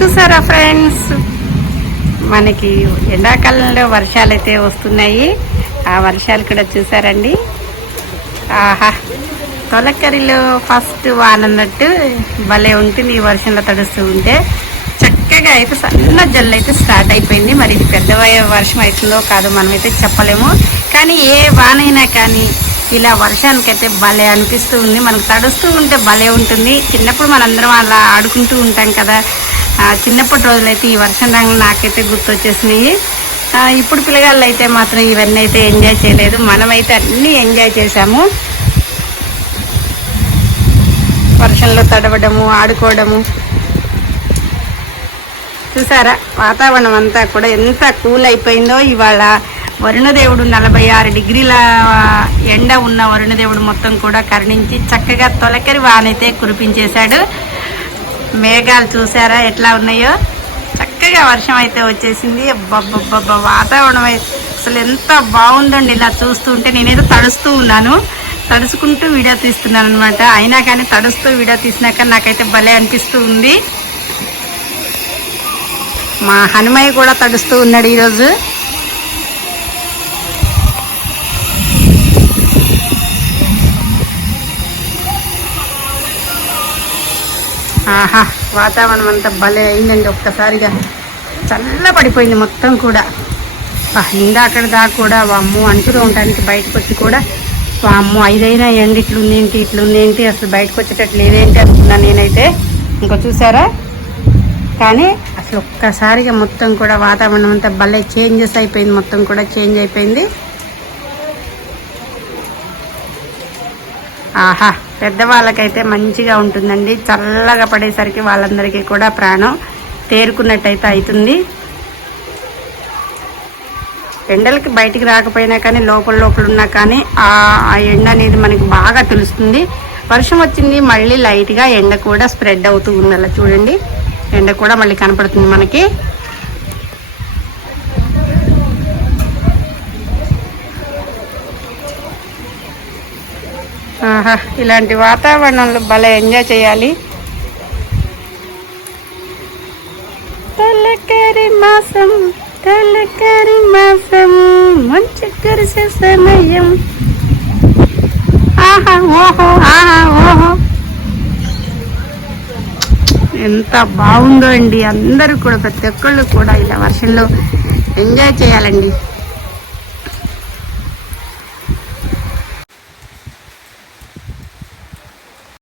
చూసారా ఫ్రెండ్స్? మనకి ఎండాకాలంలో వర్షాలు అయితే వస్తున్నాయి. ఆ వర్షాలు కూడా చూసారండి. ఆహా తొలకరిలో ఫస్ట్ వానన్నట్టు భలే ఉంటుంది ఈ వర్షంలో తడుస్తూ ఉంటే. చక్కగా అయితే సన్న జల్లు అయితే స్టార్ట్ అయిపోయింది. మరి ఇది పెద్ద వర్షం అవుతుందో కాదు మనమైతే చెప్పలేము. కానీ ఏ వానైనా కానీ ఇలా వర్షానికైతే భలే అనిపిస్తూ ఉంది. మనకు తడుస్తూ ఉంటే భలే ఉంటుంది. చిన్నప్పుడు మనందరం అలా ఆడుకుంటూ ఉంటాం కదా. చిన్నప్పటి రోజులైతే ఈ వర్షం రంగులు నాకైతే గుర్తొచ్చేసినాయి. వచ్చేసినాయి ఇప్పుడు పిల్లగాళ్ళు అయితే మాత్రం ఇవన్నీ అయితే ఎంజాయ్ చేయలేదు. మనమైతే అన్నీ ఎంజాయ్ చేసాము వర్షంలో తడవడము ఆడుకోవడము. చూసారా? వాతావరణం అంతా కూడా ఎంత కూల్ అయిపోయిందో. ఇవాళ వరుణదేవుడు నలభై ఆరు డిగ్రీల ఎండ ఉన్న వరుణదేవుడు మొత్తం కూడా కరుణించి చక్కగా తొలకరి వానైతే కురిపించేశాడు. మేఘాలు చూసారా? ఎట్లా ఉన్నాయో? చక్కగా వర్షం అయితే వచ్చేసింది. అబ్బబ్బబ్బబ్బ వాతావరణం అసలు ఎంత బాగుందండి ఇలా చూస్తుంటే. నేనైతే తడుస్తూ ఉన్నాను. తడుచుకుంటూ వీడియో తీస్తున్నాను అనమాట అయినా కానీ తడుస్తూ వీడియో తీసినాక నాకైతే భలే అనిపిస్తూ ఉంది. మా హనుమయ్య కూడా తడుస్తూ ఉన్నాడు ఈరోజు. ఆహా వాతావరణం అంతా భలే అయిందండి ఒక్కసారిగా. చల్ల పడిపోయింది మొత్తం కూడా. ఇందాకడ దాకా కూడా వామ్ము అంటూ ఉండటానికి బయటకు వచ్చి కూడా వామ్ము ఐదైనా ఎండ ఇట్లుంది ఏంటి ఇట్లుంది ఏంటి అసలు బయటకు వచ్చేటట్లు లేదేంటి అనుకున్నాను నేనైతే. ఇంకో చూసారా? కానీ అసలు ఒక్కసారిగా మొత్తం కూడా వాతావరణం అంతా భలే చేంజెస్ అయిపోయింది మొత్తం కూడా చేంజ్ అయిపోయింది. ఆహా పెద్దవాళ్ళకైతే మంచిగా ఉంటుందండి. చల్లగా పడేసరికి వాళ్ళందరికీ కూడా ప్రాణం తేరుకున్నట్టయితే అవుతుంది ఎండలకి బయటికి రాకపోయినా కానీ లోపల లోపల ఉన్నా కానీ ఆ ఎండ అనేది మనకి బాగా తెలుస్తుంది. వర్షం వచ్చింది మళ్ళీ లైట్గా ఎండ కూడా స్ప్రెడ్ అవుతూ ఉంది చూడండి ఎండ కూడా మళ్ళీ కనపడుతుంది మనకి. ఆహా ఇలాంటి వాతావరణంలో భలే ఎంజాయ్ చేయాలి. తొలకరి మాసం తొలకరి మాసం మంచి కురిసే సమయం. ఆహా ఓహో ఆహా ఓహో. ఎంత బాగుందో అండి అందరూ కూడా ప్రతి ఒక్కళ్ళు కూడా ఇలా వర్షంలో ఎంజాయ్ చేయాలండి.